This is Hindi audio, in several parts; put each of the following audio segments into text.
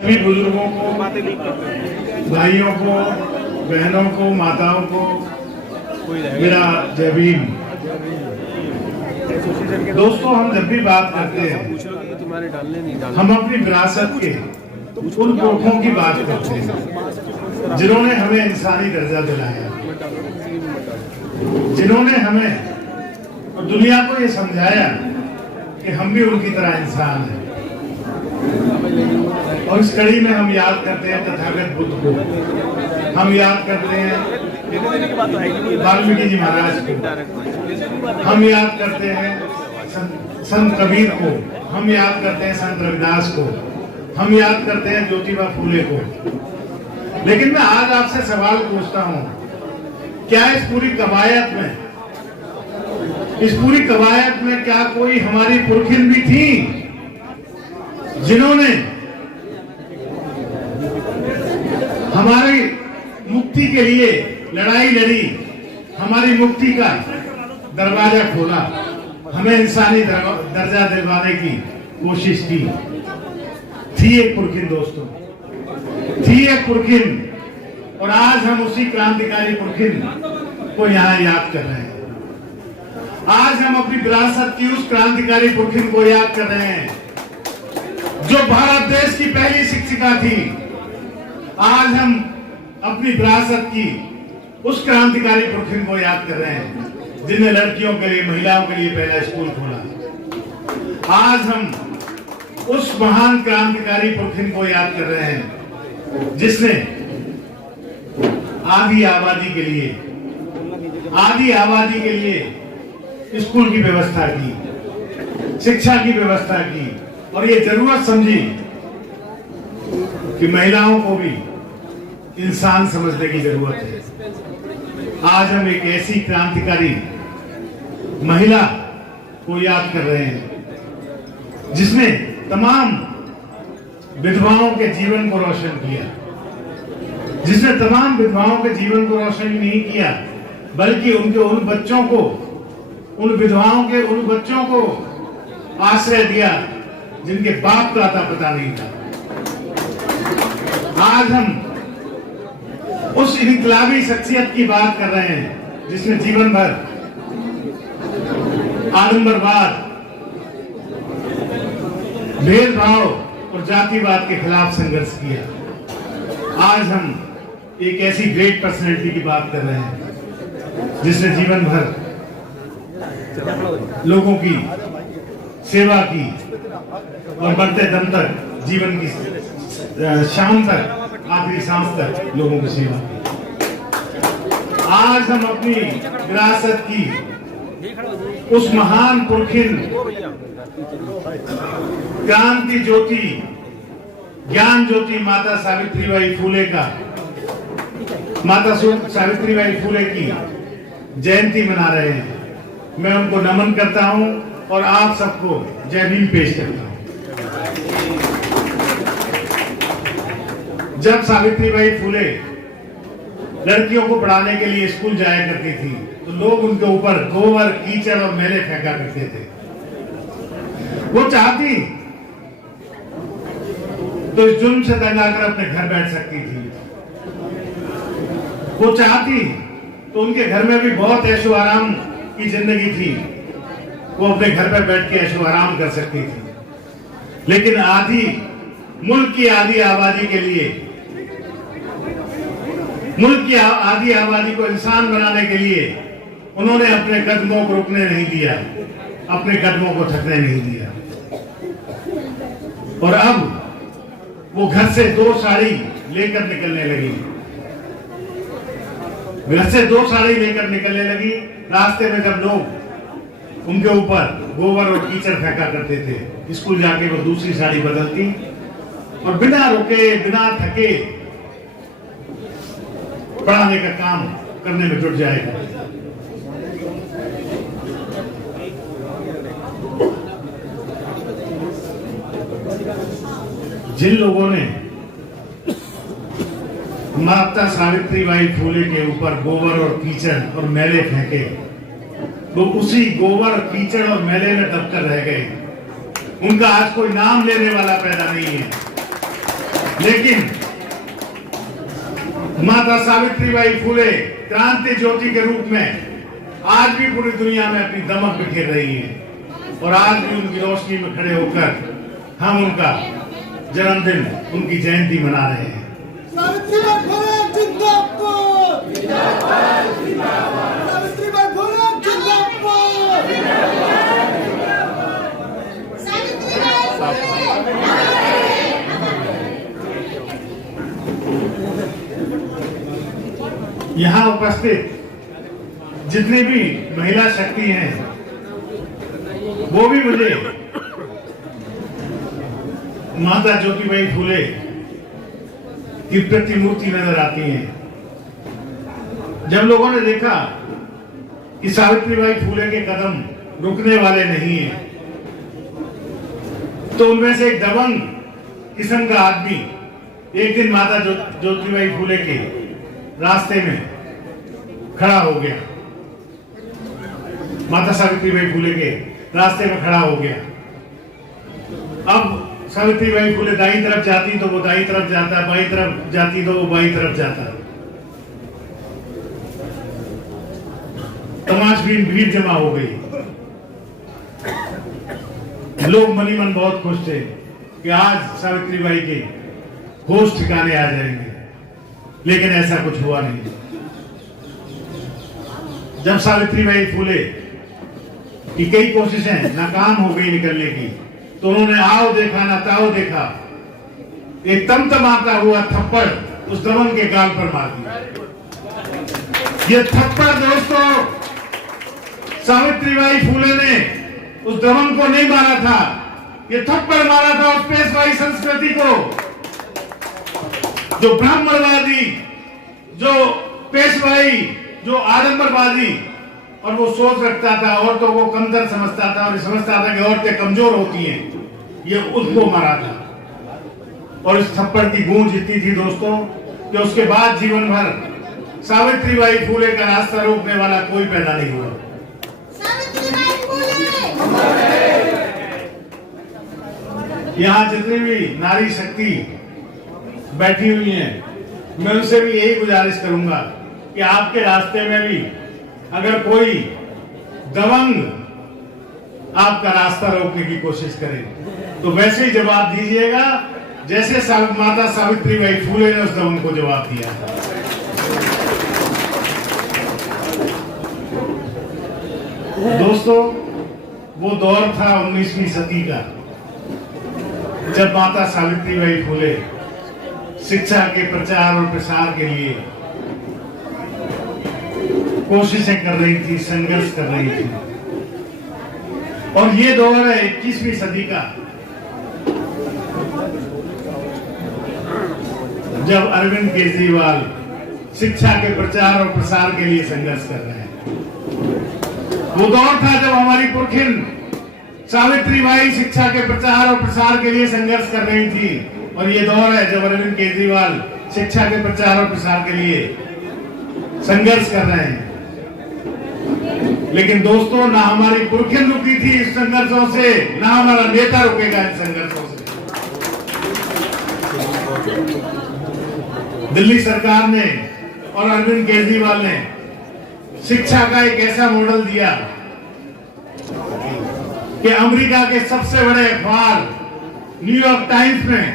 सभी बुजुर्गों को, भाइयों को, बहनों को, माताओं को मेरा जय भीम। दोस्तों, हम जब भी बात करते हैं हम अपनी विरासत के उन पुरखों की बात करते हैं जिन्होंने हमें इंसानी दर्जा दिलाया, जिन्होंने हमें दुनिया को ये समझाया कि हम भी उनकी तरह इंसान हैं। और इस कड़ी में हम याद करते हैं तथागत बुद्ध को, हम याद करते हैं वाल्मीकि जी महाराज को, हम याद करते हैं संत कबीर को, हम याद करते हैं संत रविदास को, हम याद करते हैं ज्योतिबा फूले को। लेकिन मैं आज आपसे सवाल पूछता हूं, क्या इस पूरी कवायद में क्या कोई हमारी पुरखिन भी थी जिन्होंने हमारी मुक्ति के लिए लड़ाई लड़ी, हमारी मुक्ति का दरवाजा खोला, हमें इंसानी दर्जा दिलवाने की कोशिश की? थी एक पुरखिन दोस्तों, थी एक पुरखिन। और आज हम उसी क्रांतिकारी पुरखिन को यहाँ याद कर रहे हैं। आज हम अपनी विरासत की उस क्रांतिकारी पुरखिन को याद कर रहे हैं जो भारत देश की पहली शिक्षिका थी। आज हम अपनी विरासत की उस क्रांतिकारी पुरखिन को याद कर रहे हैं जिन्हें लड़कियों के लिए, महिलाओं के लिए पहला स्कूल खोला। आज हम उस महान क्रांतिकारी पुरखिन को याद कर रहे हैं जिसने आधी आबादी के लिए स्कूल की व्यवस्था की, शिक्षा की व्यवस्था की, और ये जरूरत समझी कि महिलाओं को भी इंसान समझने की जरूरत है। आज हम एक ऐसी क्रांतिकारी महिला को याद कर रहे हैं जिसने तमाम विधवाओं के जीवन को रोशन किया, जिसने तमाम विधवाओं के जीवन को रोशन नहीं किया बल्कि उनके उन बच्चों को, उन विधवाओं के उन बच्चों को आश्रय दिया जिनके बाप का पता नहीं था। आज हम उस इनकलाबी शख्सियत की बात कर रहे हैं जिसने जीवन भर आडंबरवाद, भेदभाव और जातिवाद के खिलाफ संघर्ष किया। आज हम एक ऐसी ग्रेट पर्सनैलिटी की बात कर रहे हैं जिसने जीवन भर लोगों की सेवा की और बढ़ते दम तक, जीवन की शाम तक, आखिरी सांस तक लोगों की सेवा की। आज हम अपनी विरासत की उस महान पुरखिन, क्रांति ज्योति, ज्ञान ज्योति माता सावित्रीबाई फूले का, माता सावित्रीबाई फूले की जयंती मना रहे हैं। मैं उनको नमन करता हूं और आप सबको जय भीम पेश करता हूं। जब सावित्रीबाई फूले लड़कियों को पढ़ाने के लिए स्कूल जाया करती थी तो लोग उनके ऊपर गोबर, कीचड़ और मैले फेंका करते थे। वो चाहती तो इस जुल्म से तंग आकर अपने घर बैठ सकती थी। वो चाहती तो उनके घर में भी बहुत ऐशो आराम की जिंदगी थी, वो अपने घर पर बैठ के ऐशो आराम कर सकती थी। लेकिन मुल्क की आधी आबादी के लिए, मुल्क की आधी आबादी को इंसान बनाने के लिए उन्होंने अपने कदमों को रुकने नहीं दिया, अपने कदमों को थकने नहीं दिया। और अब वो घर से 2 साड़ी लेकर निकलने लगी, घर से 2 साड़ी लेकर निकलने लगी। रास्ते में जब लोग उनके ऊपर गोबर और कीचड़ फेंका करते थे, स्कूल जाके वो दूसरी साड़ी बदलती और बिना रुके, बिना थके पढ़ाने का काम करने में जुट जाएगा। जिन लोगों ने माता सावित्रीबाई फूले के ऊपर गोबर और कीचड़ और मैले फेंके, वो उसी गोबर, कीचड़ और मैले में दबकर रह गए। उनका आज कोई नाम लेने वाला पैदा नहीं है। लेकिन माता सावित्रीबाई फुले क्रांति ज्योति के रूप में आज भी पूरी दुनिया में अपनी दमक बिखेर रही है और आज भी उनकी रोशनी में खड़े होकर हम उनका जन्मदिन, उनकी जयंती मना रहे हैं। सावित्रीबाई फुले जिंदाबाद, सावित्रीबाई फुले जिंदाबाद, यहाँ उपस्थित जितनी भी महिला शक्ति हैं वो भी मुझे माता ज्योतिबाई फुले की प्रतिमूर्ति नजर आती हैं। जब लोगों ने देखा कि सावित्रीबाई फुले के कदम रुकने वाले नहीं हैं, तो उनमें से एक दबंग किस्म का आदमी एक दिन माता ज्योतिबाई फुले के रास्ते में खड़ा हो गया, माता सावित्रीबाई फुले के रास्ते में खड़ा हो गया। अब सावित्रीबाई फुले दाईं तरफ जाती तो वो दाईं तरफ जाता, बाईं तरफ जाती तो वो बाईं तरफ जाता। तमाशबीन भीड़ जमा हो गई। लोग मनी मन बहुत खुश थे कि आज सावित्रीबाई के होश ठिकाने आ जाएंगे, लेकिन ऐसा कुछ हुआ नहीं। जब सावित्रीबाई फुले की कई कोशिशें नाकाम हो गई निकलने की, तो उन्होंने आओ देखा ना ताओ देखा, एक तमतमाता हुआ थप्पड़ उस दबंग के गाल पर मार दिया। ये थप्पड़ दोस्तों सावित्रीबाई फुले ने उस दबंग को नहीं मारा था, ये थप्पड़ मारा था उस पेशवाई संस्कृति को, जो ब्राह्मणवादी, जो पेशवाई, जो आडंबरवादी और वो सोच रखता था औरतों को कमतर समझता था और समझता था कि औरतें कमजोर होती हैं, ये उसको मारा था। और इस थप्पड़ की गूंज इतनी थी दोस्तों कि उसके बाद जीवन भर सावित्रीबाई फुले का रास्ता रोकने वाला कोई पैदा नहीं हुआ। यहाँ जितनी भी नारी शक्ति बैठी हुई हैं, मैं उनसे भी यही गुजारिश करूंगा कि आपके रास्ते में भी अगर कोई दबंग आपका रास्ता रोकने की कोशिश करे तो वैसे ही जवाब दीजिएगा जैसे माता सावित्रीबाई फुले ने उस दबंग को जवाब दिया था। दोस्तों वो दौर था 19वीं सदी का, जब माता सावित्रीबाई फुले शिक्षा के प्रचार और प्रसार के लिए कोशिशें कर रही थी, संघर्ष कर रही थी। और ये दौर है 21वीं सदी का, जब अरविंद केजरीवाल शिक्षा के प्रचार और प्रसार के लिए संघर्ष कर रहे हैं। वो दौर था जब हमारी पुरखिन सावित्रीबाई शिक्षा के प्रचार और प्रसार के लिए संघर्ष कर रही थी, और ये दौर है जब अरविंद केजरीवाल शिक्षा के प्रचार और प्रसार के लिए संघर्ष कर रहे हैं। लेकिन दोस्तों ना हमारी पुरखिन रुकी थी इस संघर्षों से, ना हमारा नेता रुकेगा इन संघर्षों से। दिल्ली सरकार ने और अरविंद केजरीवाल ने शिक्षा का एक ऐसा मॉडल दिया कि अमेरिका के सबसे बड़े अखबार न्यूयॉर्क टाइम्स में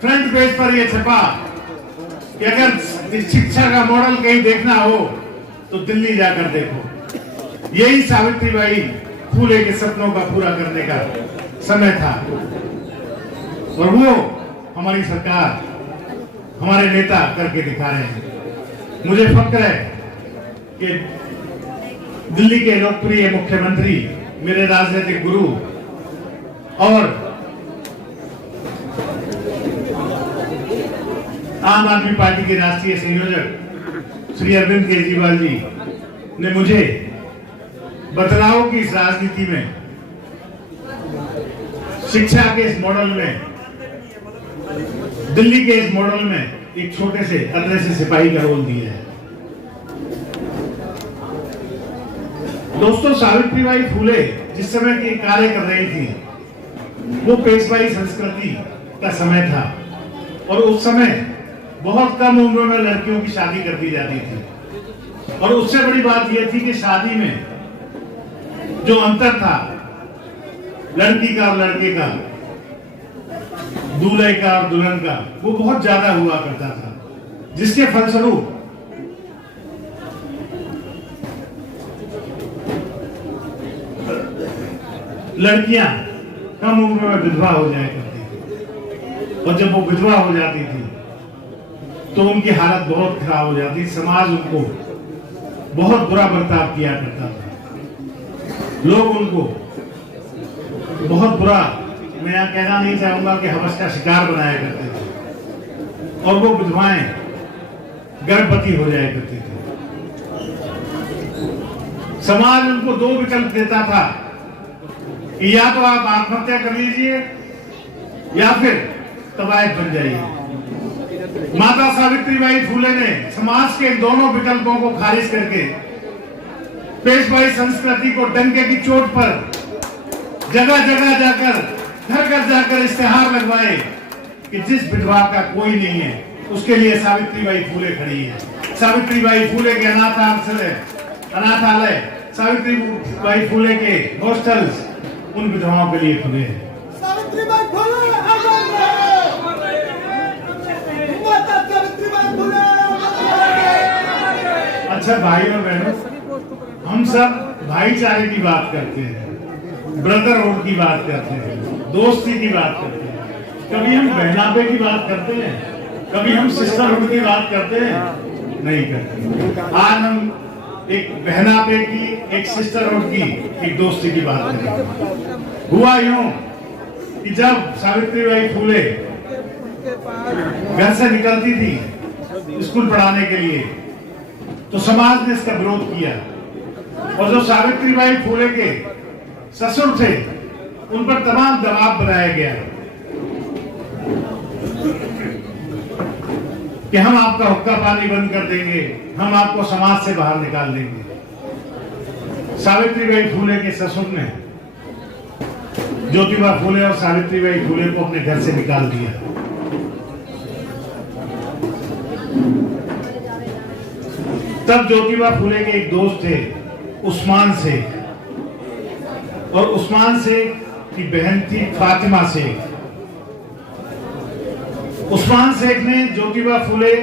फ्रंट पेज पर यह छपा कि अगर शिक्षा का मॉडल कहीं देखना हो तो दिल्ली जाकर देखो। यही सावित्रीबाई फुले के सपनों का पूरा करने का समय था, और वो हमारी सरकार, हमारे नेता करके दिखा रहे हैं। मुझे फक्र है कि दिल्ली के लोकप्रिय मुख्यमंत्री, मेरे राजनीतिक गुरु और आम आदमी पार्टी के राष्ट्रीय संयोजक श्री अरविंद केजरीवाल जी ने मुझे बदलाव की इस राजनीति में, शिक्षा के इस मॉडल में, दिल्ली के इस मॉडल में एक छोटे से अदले से सिपाही का रोल दिया है। दोस्तों सावित्रीबाई फुले जिस समय की कार्य कर रही थी वो पेशवाई संस्कृति का समय था, और उस समय बहुत कम उम्र में लड़कियों की शादी कर दी जाती थी। और उससे बड़ी बात यह थी कि शादी में जो अंतर था लड़की का और लड़के का, दूल्हे का और दुल्हन का, वो बहुत ज्यादा हुआ करता था, जिसके फलस्वरूप लड़कियां कम उम्र में विधवा हो जाया करती थी। और जब वो विधवा हो जाती थी तो उनकी हालत बहुत खराब हो जाती, समाज उनको बहुत बुरा बर्ताव किया करता था। लोग उनको बहुत बुरा, मैं यहाँ कहना नहीं चाहूंगा कि हवस का शिकार बनाया करते थे। और वो विधवाएं गर्भवती हो जाया करती थी। समाज उनको दो विकल्प देता था कि या तो आप आत्महत्या कर लीजिए या फिर तवायफ बन जाइए। माता सावित्रीबाई फुले ने समाज के दोनों विकल्पों को खारिज करके पेशवाई संस्कृति को डंके की चोट पर जगह जगह जाकर, घर घर जाकर इश्तेहार लगवाए कि जिस विधवा का कोई नहीं है उसके लिए सावित्रीबाई फुले खड़ी है। सावित्रीबाई फुले के अनाथालय, सावित्रीबाई फुले के हॉस्टल्स उन विधवाओं के लिए खुले हैं। सावित्रीबाई फुले अमर रहे। माता सावित्रीबाई फुले अमर रहे। अच्छा भाई और बहनों, हम सब भाईचारे की बात करते हैं, ब्रदरहुड की बात करते हैं, दोस्ती की बात करते हैं। कभी हम बहनापे की बात करते हैं, कभी हम सिस्टरहुड की बात करते हैं? नहीं करते। आज हम एक बहनापे की, एक सिस्टरहुड की, एक दोस्ती की बात करें। हुआ यूं कि जब सावित्रीबाई फुले घर से निकलती थी स्कूल पढ़ाने के लिए तो समाज ने इसका विरोध किया। और जो सावित्रीबाई फुले के ससुर थे उन पर तमाम दबाव बनाया गया कि हम आपका हुक्का पानी बंद कर देंगे, हम आपको समाज से बाहर निकाल देंगे। सावित्रीबाई फुले के ससुर ने ज्योतिबा फुले और सावित्रीबाई फुले को अपने घर से निकाल दिया। तब ज्योतिबा फुले के एक दोस्त थे उस्मान शेख, और उस्मान शेख की बहन थी फातिमा शेख। उस्मान शेख ने ज्योतिबा फुले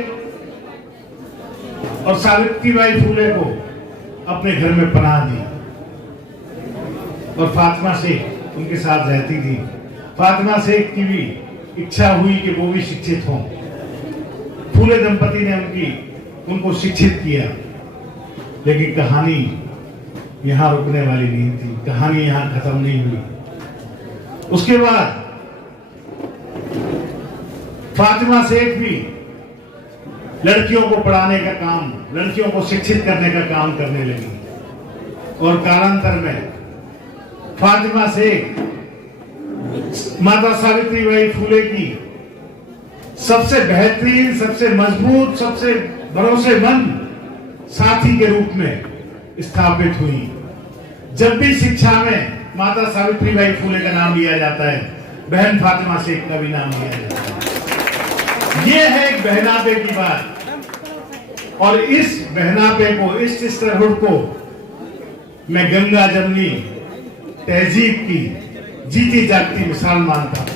और सावित्रीबाई फुले को अपने घर में पनाह दी और फातिमा शेख उनके साथ रहती थी। फातिमा शेख की भी इच्छा हुई कि वो भी शिक्षित हों। फुले दंपति ने उनको शिक्षित किया, लेकिन कहानी यहां रुकने वाली नहीं थी, कहानी यहां खत्म नहीं हुई। उसके बाद फातिमा शेख भी लड़कियों को पढ़ाने का काम, लड़कियों को शिक्षित करने का काम करने लगी। और कालांतर में फातिमा शेख माता सावित्रीबाई फुले की सबसे बेहतरीन, सबसे मजबूत, सबसे भरोसेमंद साथी के रूप में स्थापित हुई। जब भी शिक्षा में माता सावित्रीबाई फुले का नाम लिया जाता है, बहन फातिमा शेख का भी नाम लिया जाता है। ये है एक बहनापे की बात। और इस बहनापे को, इस सिस्टरहुड को मैं गंगा जमनी तहजीब की जीती जागती मिसाल मानता हूं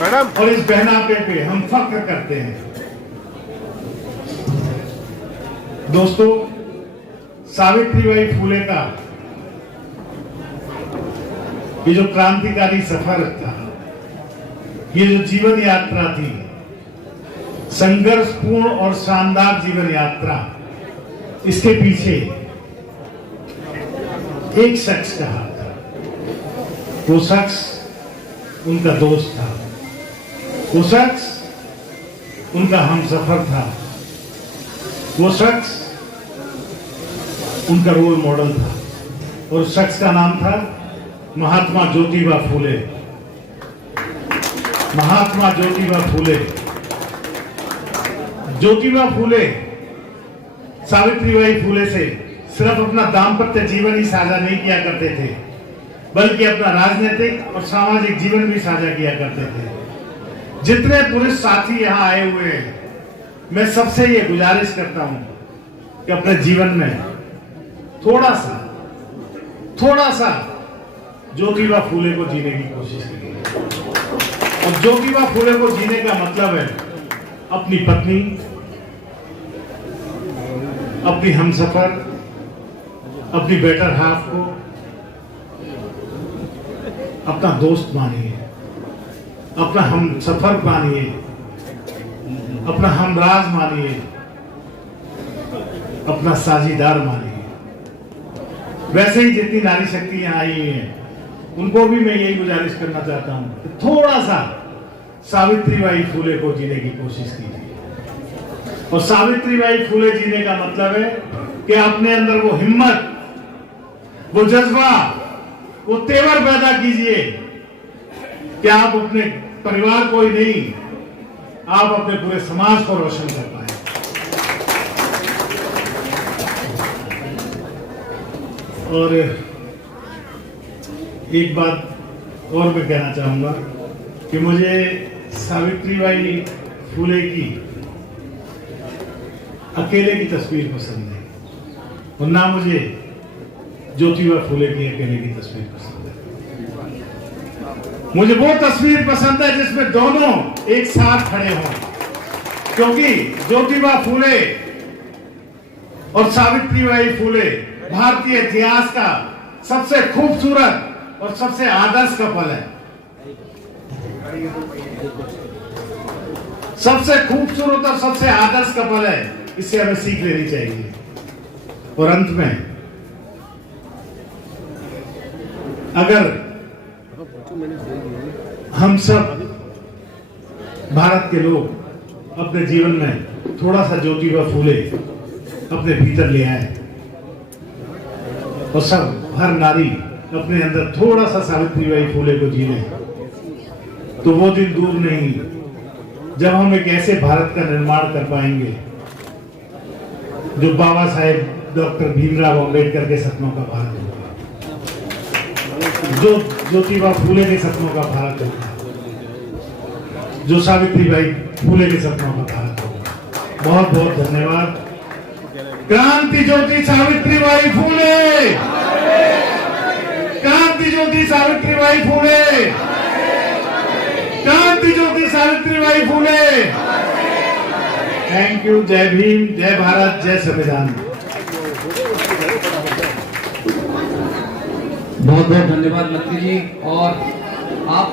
मैडम। और इस बहनापे पे हम फख्र करते हैं। दोस्तों, सावित्रीबाई फुले का ये जो क्रांतिकारी सफर था, ये जो जीवन यात्रा थी, संघर्षपूर्ण और शानदार जीवन यात्रा, इसके पीछे एक शख्स का हाथ था। वो शख्स उनका दोस्त था, वो शख्स उनका हमसफर था, वो शख्स उनका रोल मॉडल था। और उस शख्स का नाम था महात्मा ज्योतिबा फुले। महात्मा ज्योतिबा फुले। ज्योतिबा फुले सावित्रीबाई फुले से सिर्फ अपना दाम्पत्य जीवन ही साझा नहीं किया करते थे, बल्कि अपना राजनीतिक और सामाजिक जीवन भी साझा किया करते थे। जितने पुलिस साथी यहाँ आए हुए हैं, मैं सबसे ये गुजारिश करता हूं कि अपने जीवन में थोड़ा सा ज्योतिबा फूले को जीने की कोशिश करिए। और ज्योतिबा फूले को जीने का मतलब है अपनी पत्नी, अपनी हमसफर, अपनी बेटर हाफ को अपना दोस्त मानिए, अपना हमसफर मानिए, अपना हमराज मानिए, अपना साझीदार मानिए। वैसे ही जितनी नारी शक्ति यहाँ आई हुई है, उनको भी मैं यही गुजारिश करना चाहता हूं कि थोड़ा सा सावित्रीबाई फूले को जीने की कोशिश कीजिए। और सावित्रीबाई फूले जीने का मतलब है कि अपने अंदर वो हिम्मत, वो जज्बा, वो तेवर पैदा कीजिए कि आप अपने परिवार को ही नहीं, आप अपने पूरे समाज को रोशन कर पाए। और एक बात और मैं कहना चाहूंगा कि मुझे सावित्रीबाई फूले की अकेले की तस्वीर पसंद है और ना मुझे ज्योतिबा फूले की अकेले की तस्वीर पसंद है। मुझे वो तस्वीर पसंद है जिसमें दोनों एक साथ खड़े हों, क्योंकि ज्योतिबा फूले और सावित्रीबाई फूले भारतीय इतिहास का सबसे खूबसूरत और सबसे आदर्श का पल है। सबसे खूबसूरत और सबसे आदर्श का पल है, इससे हमें सीख लेनी चाहिए। और अंत में अगर हम सब भारत के लोग अपने जीवन में थोड़ा सा ज्योतिबा फूले अपने भीतर ले आए और सब हर नारी अपने अंदर थोड़ा सा सावित्रीबाई फूले को जी ले, तो वो दिन दूर नहीं जब हम एक ऐसे भारत का निर्माण कर पाएंगे जो बाबा साहेब डॉक्टर भीमराव अंबेडकर के सपनों का भारत होगा, जो ज्योतिबा फूले के सपनों का भारत होगा, जो सावित्रीबाई फूले के सपनों का भारत होगा। बहुत बहुत धन्यवाद। क्रांति ज्योति सावित्रीबाई फूले, क्रांति ज्योति सावित्रीबाई फूले, क्रांति ज्योति सावित्रीबाई फूले। Thank you. जय भीम, जय भारत, जय संविधान। बहुत बहुत धन्यवाद मंत्री जी। और आप